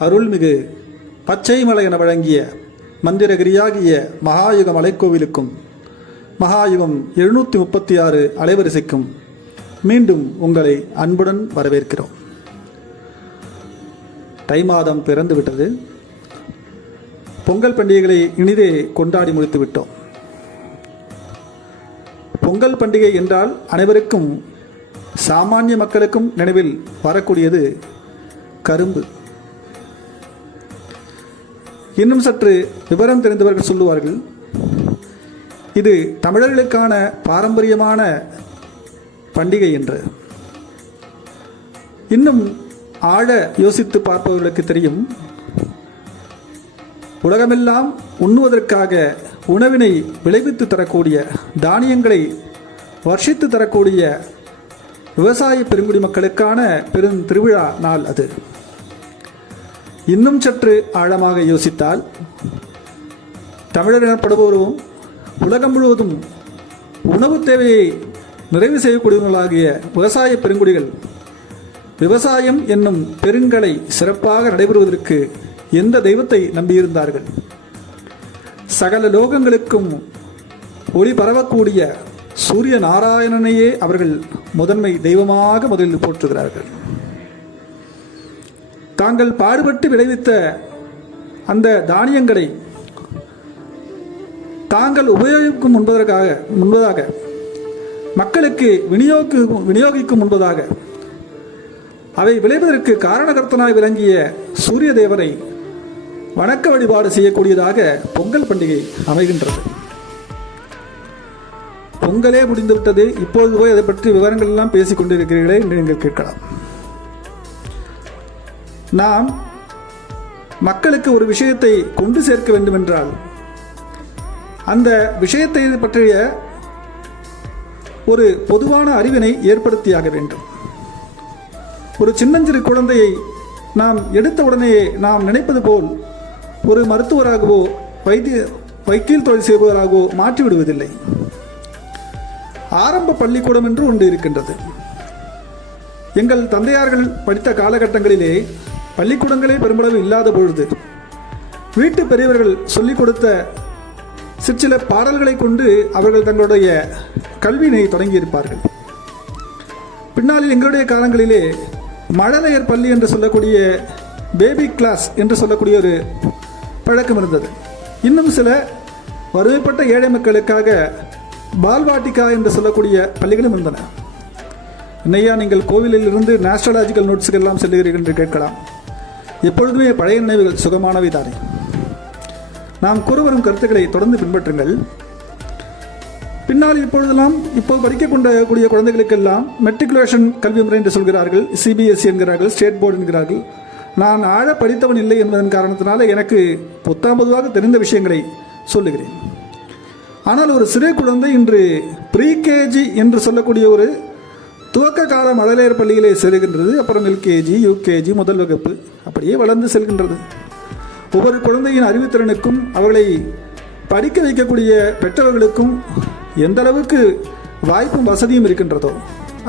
அருள்மிகு பச்சைமலை என வழங்கிய மந்திரகிரியாகிய மகாயுக மலைக்கோவிலுக்கும் மகாயுகம் 736 அலைவரிசைக்கும் மீண்டும் உங்களை அன்புடன் வரவேற்கிறோம். தை மாதம் பிறந்து விட்டது. பொங்கல் பண்டிகைகளை இனிதே கொண்டாடி முடித்து விட்டோம். பொங்கல் பண்டிகை என்றால் அனைவருக்கும், சாமானிய மக்களுக்கும் நினைவில் வரக்கூடியது கரும்பு. இன்னும் சற்று விவரம் தெரிந்தவர்கள் சொல்லுவார்கள், இது தமிழர்களுக்கான பாரம்பரியமான பண்டிகை என்று. இன்னும் ஆழ யோசித்து பார்ப்பவர்களுக்கு தெரியும், உலகமெல்லாம் உண்ணுவதற்காக உணவினை விளைவித்து தரக்கூடிய, தானியங்களை வர்ஷித்து தரக்கூடிய விவசாய பெருங்குடி மக்களுக்கான பெரும் திருவிழா நாள் அது. இன்னும் சற்று ஆழமாக யோசித்தால், தமிழர் எனப்படுவோரும் உலகம் முழுவதும் உணவு தேவையை நிறைவு செய்யக்கூடியவர்களாகிய விவசாய பெருங்குடிகள் விவசாயம் என்னும் பெருங்கலை சிறப்பாக நடைபெறுவதற்கு எந்த தெய்வத்தை நம்பியிருந்தார்கள்? சகல லோகங்களுக்கும் ஒளி பரவக்கூடிய சூரிய நாராயணனையே அவர்கள் முதன்மை தெய்வமாக முதலில் போற்றுகிறார்கள். தாங்கள் பாடுபட்டு விளைவித்த அந்த தானியங்களை தாங்கள் உபயோகிக்கும் முன்பதாக மக்களுக்கு விநியோகிக்கும் முன்பதாக அவை விளைவதற்கு காரணகர்த்தனாய் விளங்கிய சூரிய தேவனை வணக்க வழிபாடு செய்யக்கூடியதாக பொங்கல் பண்டிகை அமைகின்றது. பொங்கலே முடிந்துவிட்டது, இப்போது போய் அதை பற்றி விவரங்கள் எல்லாம் பேசிக் கொண்டிருக்கிறீர்களே என்று நீங்கள் கேட்கலாம். நாம் மக்களுக்கு ஒரு விஷயத்தை கொண்டு சேர்க்க வேண்டும் என்றால் அந்த விஷயத்தை பற்றிய ஒரு பொதுவான அறிவினை ஏற்படுத்தியாக வேண்டும். ஒரு சின்னஞ்சிறு குழந்தையை நாம் எடுத்த உடனேயே நாம் நினைப்பது போல் ஒரு மருத்துவராகவோ வக்கீல் தொழில் செய்பவராகவோ மாற்றிவிடுவதில்லை. ஆரம்ப பள்ளிக்கூடம் என்று ஒன்று இருக்கின்றது. எங்கள் தந்தையார்கள் படித்த காலகட்டங்களிலே பள்ளிக்கூடங்களே பெருமளவு இல்லாத பொழுது வீட்டு பெரியவர்கள் சொல்லிக் கொடுத்த சிற்சில பாடல்களை கொண்டு அவர்கள் தங்களுடைய கல்வியினை தொடங்கியிருப்பார்கள். பின்னாளில் எங்களுடைய காலங்களிலே மழலையர் பள்ளி என்று சொல்லக்கூடிய, பேபி கிளாஸ் என்று சொல்லக்கூடிய ஒரு பழக்கம் இருந்தது. இன்னும் சில வறுமைப்பட்ட ஏழை மக்களுக்காக பால்வாட்டிகா என்று சொல்லக்கூடிய பள்ளிகளும் இருந்தன. என்னையா நீங்கள் கோவிலில் இருந்து நேஸ்ட்ராலஜிக்கல் நோட்ஸுக்கு எல்லாம் செல்லுகிறீர்கள் என்று கேட்கலாம். எப்பொழுதுமே பழைய நினைவுகள் சுகமானவை தானே. நாம் கூறுவரும் கருத்துக்களை தொடர்ந்து பின்பற்றுங்கள். பின்னால் இப்போது படிக்கக்கூடிய குழந்தைகளுக்கெல்லாம் மெட்ரிகுலேஷன் கல்வி முறை என்று சொல்கிறார்கள், சிபிஎஸ்சி என்கிறார்கள், ஸ்டேட் போர்டு என்கிறார்கள். நான் ஆழ படித்தவன் இல்லை என்பதன் காரணத்தினால எனக்கு பொதுவாக தெரிந்த விஷயங்களை சொல்லுகிறேன். ஆனால் ஒரு சிறு குழந்தை இன்று ப்ரீகேஜி என்று சொல்லக்கூடிய ஒரு துவக்க கால மழலையர் பள்ளியிலே செல்கின்றது. அப்புறம் எல்கேஜி, யூகேஜி, முதல் வகுப்பு, அப்படியே வளர்ந்து செல்கின்றது. ஒவ்வொரு குழந்தையின் அறிவுத்திறனுக்கும் அவர்களை படிக்க வைக்கக்கூடிய பெற்றவர்களுக்கும் எந்த அளவுக்கு வாய்ப்பும் வசதியும் இருக்கின்றதோ,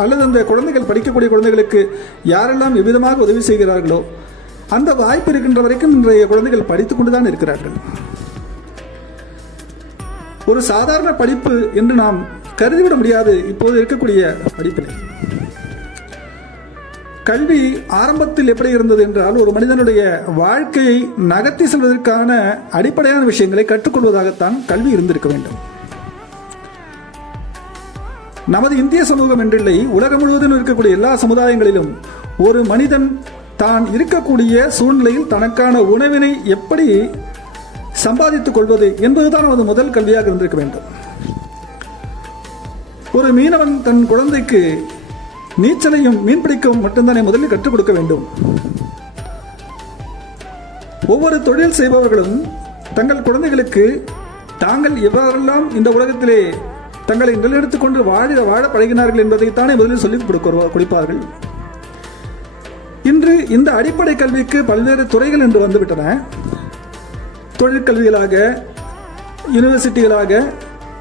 அல்லது அந்த குழந்தைகள் படிக்கக்கூடிய குழந்தைகளுக்கு யாரெல்லாம் எவ்விதமாக உதவி செய்கிறார்களோ அந்த வாய்ப்பு இருக்கின்ற வரைக்கும் இன்றைய குழந்தைகள் படித்துக் கொண்டுதான் இருக்கிறார்கள். ஒரு சாதாரண படிப்பு என்று நாம் கருதிவிட முடியாது இப்போது இருக்கக்கூடிய படிப்பினை. கல்வி ஆரம்பத்தில் எப்படி இருந்தது என்றால், ஒரு மனிதனுடைய வாழ்க்கையை நகர்த்தி செல்வதற்கான அடிப்படையான விஷயங்களை கற்றுக்கொள்வதாகத்தான் கல்வி இருந்திருக்க வேண்டும். நமது இந்திய சமூகம் என்றில்லை, உலகம் முழுவதும் இருக்கக்கூடிய எல்லா சமுதாயங்களிலும் ஒரு மனிதன் தான் இருக்கக்கூடிய சூழ்நிலையில் தனக்கான உணவினை எப்படி சம்பாதித்துக் கொள்வது என்பதுதான் அவரது முதல் கல்வியாக இருந்திருக்க வேண்டும். ஒரு மீனவன் தன் குழந்தைக்கு நீச்சலையும் மீன்பிடிக்கவும் மட்டும்தானே முதலில் கற்றுக் கொடுக்க வேண்டும். ஒவ்வொரு தொழில் செய்பவர்களும் தங்கள் குழந்தைகளுக்கு தாங்கள் எவ்வாறெல்லாம் இந்த உலகத்திலே தங்களை நிலையெடுத்துக் கொண்டு வாழ பழகினார்கள் என்பதைத்தானே முதலில் சொல்லிக் கொடுப்பார்கள். இன்று இந்த அடிப்படை கல்விக்கு பல்வேறு துறைகள் என்று வந்துவிட்டன. தொழிற்கல்விகளாக, யூனிவர்சிட்டிகளாக,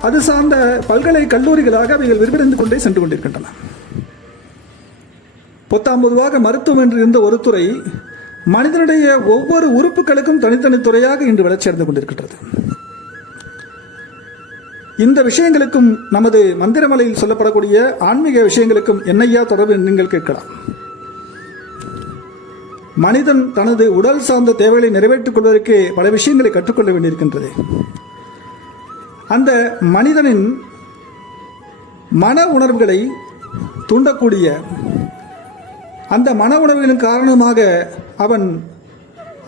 அது சார்ந்த பல்கலை கல்லூரிகளாக அவைகள் விரிவடைந்து கொண்டே சென்று கொண்டிருக்கின்றன. பொதுவாக மருத்துவம் என்று இருந்த ஒரு துறை மனிதனுடைய ஒவ்வொரு உறுப்புகளுக்கும் தனித்தனி துறையாக இன்று வளர்ச்சி அடைந்து கொண்டிருக்கின்றது. இந்த விஷயங்களுக்கும் நமது மந்திரமலையில் சொல்லப்படக்கூடிய ஆன்மீக விஷயங்களுக்கும் என்னையா தொடர்பு நீங்கள் கேட்கலாம். மனிதன் தனது உடல் சார்ந்த தேவைகளை நிறைவேற்றிக் கொள்வதற்கு பல விஷயங்களை கற்றுக்கொள்ள வேண்டியிருக்கின்றது. அந்த மனிதனின் மன உணர்வுகளை தூண்டக்கூடிய அந்த மன உணர்வுகளின் காரணமாக அவன்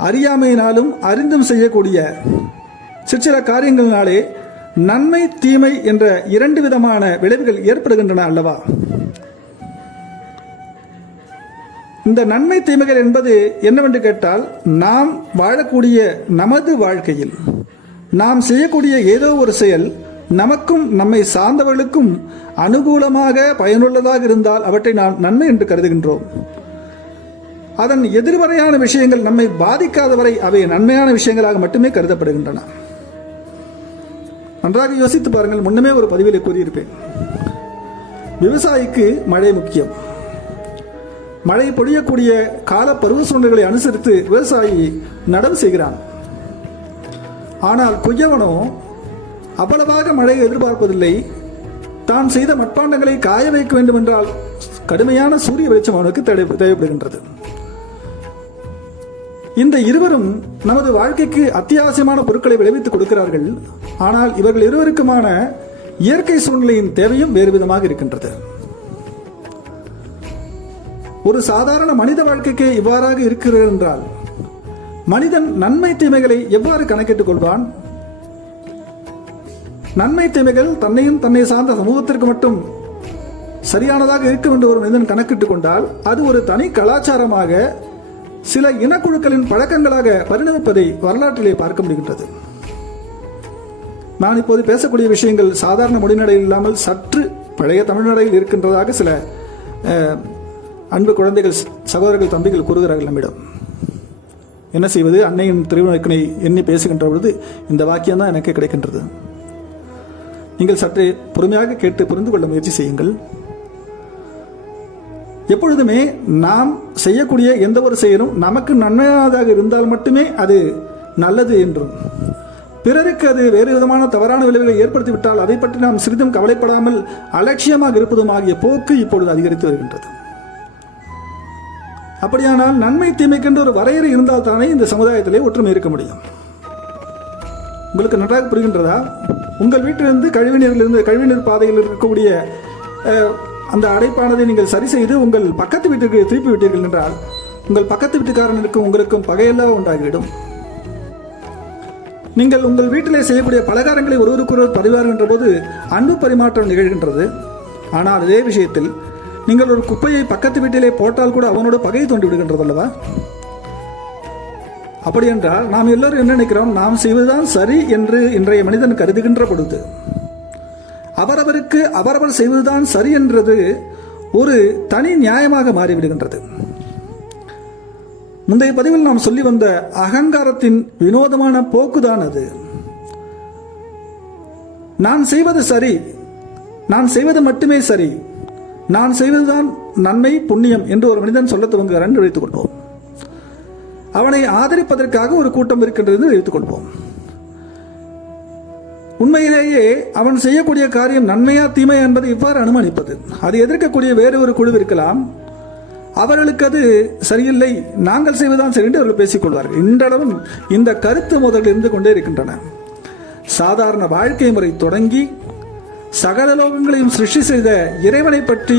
அறியாமையினாலும் அறிந்தும் செய்யக்கூடிய சிற்சில காரியங்களினாலே நன்மை தீமை என்ற இரண்டு விதமான விளைவுகள் ஏற்படுகின்றன அல்லவா? இந்த நன்மை தீமைகள் என்பது என்னவென்று கேட்டால், நாம் வாழக்கூடிய நமது வாழ்க்கையில் நாம் செய்யக்கூடிய ஏதோ ஒரு செயல் நமக்கும் நம்மை சார்ந்தவர்களுக்கும் அனுகூலமாக பயனுள்ளதாக இருந்தால் அவற்றை நாம் நன்மை என்று கருதுகின்றோம். அதன் எதிர்மறையான விஷயங்கள் நம்மை பாதிக்காதவரை அவை நன்மையான விஷயங்களாக மட்டுமே கருதப்படுகின்றன. நன்றாக யோசித்து பாருங்கள். முன்னமே ஒரு பதிவிலே கூறியிருப்பேன், விவசாயிக்கு மழை முக்கியம். மழை பொழியக்கூடிய கால பருவ சூழ்நிலைகளை அனுசரித்து விவசாயி நடவு செய்கிறான். ஆனால் கொய்யவனோ அவ்வளவாக மழையை எதிர்பார்ப்பதில்லை. தான் செய்த மட்பாண்டங்களை காய வைக்க வேண்டும் என்றால் கடுமையான சூரிய வெளிச்சம் அவனுக்கு தேவைப்படுகின்றது. இந்த இருவரும் நமது வாழ்க்கைக்கு அத்தியாவசியமான பொருட்களை விளைவித்துக் கொடுக்கிறார்கள். ஆனால் இவர்கள் இருவருக்குமான இயற்கை சூழ்நிலையின் தேவையும் வேறு விதமாக இருக்கின்றது. ஒரு சாதாரண மனித வாழ்க்கைக்கு இவ்வாறாக இருக்கிறது என்றால் மனிதன் நன்மை தீமைகளை எவ்வாறு கணக்கிட்டுக் கொள்வான்? நன்மை தீமைகள் தன்னையும் தன்னை சார்ந்த சமூகத்திற்கு மட்டும் சரியானதாக இருக்கும் என்று ஒரு மனிதன் கணக்கிட்டுக் கொண்டால் அது ஒரு தனி கலாச்சாரமாக சில இனக்குழுக்களின் பழக்கங்களாக பரிணமிப்பதை வரலாற்றிலே பார்க்க முடிகின்றது. நான் இப்போது பேசக்கூடிய விஷயங்கள் சாதாரண மொழிநடையில் இல்லாமல் சற்று பழைய தமிழ்நடையில் இருக்கின்றதாக சில அன்பு குழந்தைகள், சகோதரர்கள், தம்பிகள் கூறுகிறார்கள் நம்மிடம். என்ன செய்வது? அன்னையின் திருவிழாக்களை எண்ணி பேசுகின்ற பொழுது இந்த வாக்கியம் தான் எனக்கு கிடைக்கின்றது. நீங்கள் சற்றே பொறுமையாக கேட்டு புரிந்து கொள்ள முயற்சி செய்யுங்கள். எப்பொழுதுமே நாம் செய்யக்கூடிய எந்த ஒரு செயலும் நமக்கு நன்மையானதாக இருந்தால் மட்டுமே அது நல்லது என்றும், பிறருக்கு அது வேறு விதமான தவறான விளைவுகளை ஏற்படுத்திவிட்டால் அதை பற்றி நாம் சிறிதும் கவலைப்படாமல் அலட்சியமாக இருப்பதும் ஆகிய போக்கு இப்பொழுது அதிகரித்து வருகின்றது. அப்படியானால் நன்மை தீமைக்கென்று ஒரு வரையறை இருந்தால் தானே இந்த சமுதாயத்திலே ஒற்றுமை இருக்க முடியும். உங்களுக்கு நன்றாக புரிகின்றதா? உங்கள் வீட்டிலிருந்து கழிவுநீர் பாதையில் இருக்கக்கூடிய அந்த அடைப்பானதை நீங்கள் சரி செய்து உங்கள் பக்கத்து வீட்டுக்கு திருப்பி விட்டீர்கள் என்றால் உங்கள் பக்கத்து வீட்டுக்காரனுக்கும் உங்களுக்கும் பகையெல்லாம் உண்டாகிவிடும். நீங்கள் உங்கள் வீட்டிலே செய்யக்கூடிய பலகாரங்களை ஒருவருக்கொருவர் பரிமாறுகின்ற போது அன்பு பரிமாற்றம் நிகழ்கின்றது. ஆனால் அதே விஷயத்தில் நீங்கள் ஒரு குப்பையை பக்கத்து வீட்டிலே போட்டால் கூட அவனோட பகை தோன்றி விடுகின்றது அல்லவா? அப்படி என்றால் நாம் எல்லோரும் என்ன நினைக்கிறோம்? நாம் செய்வதுதான் சரி என்று இன்றைய மனிதன் கருதுகின்ற பொழுது அவரவருக்கு அவரவர் செய்வதுதான் சரி என்றது ஒரு தனி நியாயமாக மாறிவிடுகின்றது. முந்தைய பதிவில் நாம் சொல்லி வந்த அகங்காரத்தின் வினோதமான போக்குதான் அது. நான் செய்வது சரி, நான் செய்வது மட்டுமே சரி, நான் செய்வதுதான் நன்மை புண்ணியம் என்று ஒரு மனிதன் சொல்ல துவங்குகிறான் என்று வைத்துக் கொள்வோம். அவனை ஆதரிப்பதற்காக ஒரு கூட்டம் இருக்கின்றது என்று வைத்துக் கொள்வோம். உண்மையிலேயே அவன் செய்யக்கூடிய காரியம் நன்மையா தீமையா என்பதை இவ்வாறு அனுமானிப்பது, அதை எதிர்க்கக்கூடிய வேறு ஒரு குழு இருக்கலாம். அவர்களுக்கு அது சரியில்லை, நாங்கள் செய்வதுதான் சரி என்று அவர்கள் பேசிக்கொள்வார்கள். இன்றளவும் இந்த கருத்து முதலில் இருந்து கொண்டே இருக்கின்றன. சாதாரண வாழ்க்கை முறை தொடங்கி சகல லோகங்களையும் சிருஷ்டி செய்த இறைவனை பற்றி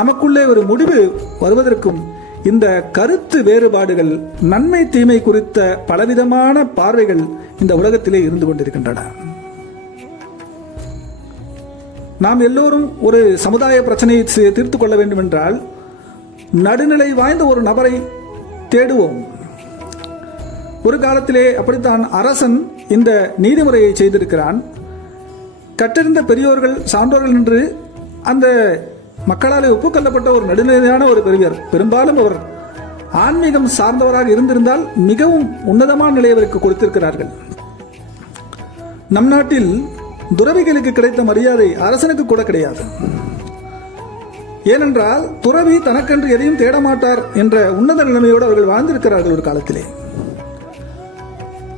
நமக்குள்ளே ஒரு முடிவு வருவதற்கும் இந்த கருத்து வேறுபாடுகள், நன்மை தீமை குறித்த பலவிதமான பார்வைகள் இந்த உலகத்திலே இருந்து கொண்டிருக்கின்றன. நாம் எல்லோரும் ஒரு சமுதாய பிரச்சனையை தீர்த்து கொள்ள வேண்டும் என்றால் நடுநிலை வாய்ந்த ஒரு நபரை தேடுவோம். ஒரு காலத்திலே அப்படித்தான் அரசன் இந்த நீதிமுறையை செய்திருக்கிறான். கற்றிருந்த பெரியோர்கள், சான்றோர்கள் என்று அந்த மக்களால் ஒப்புக்கொள்ளப்பட்ட ஒரு நடுநிலையான ஒரு பெரியவர், பெரும்பாலும் அவர் ஆன்மீகம் சார்ந்தவராக இருந்திருந்தால் மிகவும் உன்னதமான நிலையை அவருக்கு கொடுத்திருக்கிறார்கள். நம் நாட்டில் துறவிகளுக்கு கிடைத்த மரியாதை அரசனுக்கு கூட கிடையாது. ஏனென்றால் துறவி தனக்கென்று எதையும் தேட மாட்டார் என்ற உன்னத நிலைமையோடு அவர்கள் வாழ்ந்திருக்கிறார்கள் ஒரு காலத்திலே.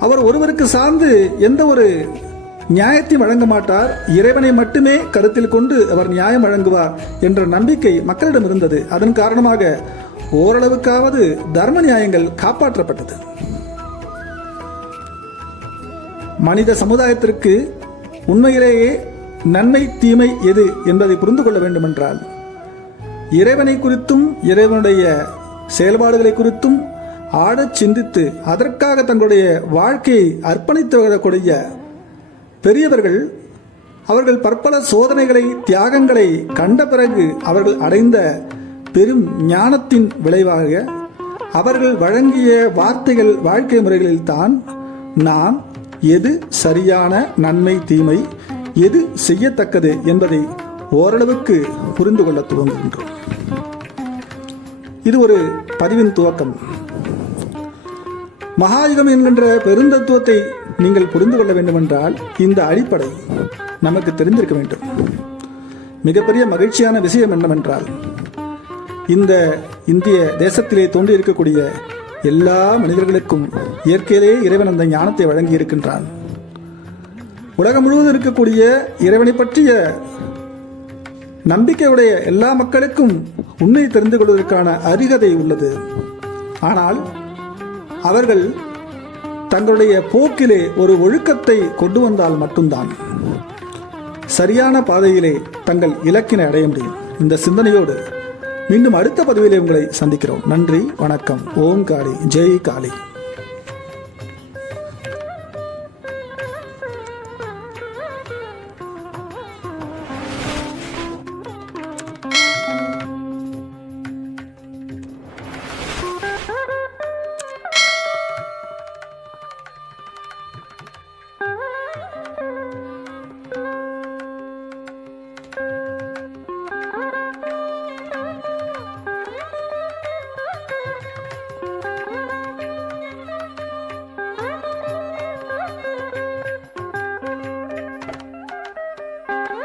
அவர் ஒருவருக்கு சார்ந்து எந்த ஒரு நியாயத்தையும் வழங்க மாட்டார், இறைவனை மட்டுமே கருத்தில் கொண்டு அவர் நியாயம் வழங்குவார் என்ற நம்பிக்கை மக்களிடம் இருந்தது. அதன் காரணமாக ஓரளவுக்காவது தர்ம நியாயங்கள் காப்பாற்றப்பட்டது. மனித சமுதாயத்திற்கு உண்மையிலேயே நன்மை தீமை எது என்பதை புரிந்து கொள்ள வேண்டுமென்றால் இறைவனை குறித்தும் இறைவனுடைய செயல்பாடுகளை குறித்தும் ஆழச் சிந்தித்து அதற்காக தங்களுடைய வாழ்க்கையை அர்ப்பணித்து வரக்கூடிய பெரியவர்கள் அவர்கள் பற்பல சோதனைகளை தியாகங்களை கண்ட பிறகு அவர்கள் அடைந்த பெரும் ஞானத்தின் விளைவாக அவர்கள் வழங்கிய வார்த்தைகள் வாழ்க்கை முறைகளில் தான் நாம் எது சரியான நன்மை தீமை எது செய்யத்தக்கது என்பதை ஓரளவுக்கு புரிந்து கொள்ள துவங்குகின்றோம். இது ஒரு பதிவின் துவக்கம். மகாயுகம் என்கின்ற பெருந்தத்துவத்தை நீங்கள் புரிந்து கொள்ள வேண்டுமென்றால் இந்த அடிப்படை நமக்கு தெரிந்திருக்க வேண்டும். மிகப்பெரிய மகிழ்ச்சியான விஷயம் என்னவென்றால் இந்த இந்திய தேசத்திலே தோன்றியிருக்கக்கூடிய எல்லா மனிதர்களுக்கும் இயற்கையிலே இறைவன் அந்த ஞானத்தை வழங்கி இருக்கின்றான். உலகம் முழுவதும் இருக்கக்கூடிய இறைவனை பற்றிய நம்பிக்கையுடைய எல்லா மக்களுக்கும் உண்மை தெரிந்து கொள்வதற்கான அருகதை உள்ளது. ஆனால் அவர்கள் தங்களுடைய போக்கிலே ஒரு ஒழுக்கத்தை கொண்டு வந்தால் மட்டும்தான் சரியான பாதையிலே தங்கள் இலக்கினை அடைய முடியும். இந்த சிந்தனையோடு மீண்டும் அடுத்த பதிவிலே உங்களை சந்திக்கிறோம். நன்றி, வணக்கம். ஓம் காளி, ஜெய் காளி.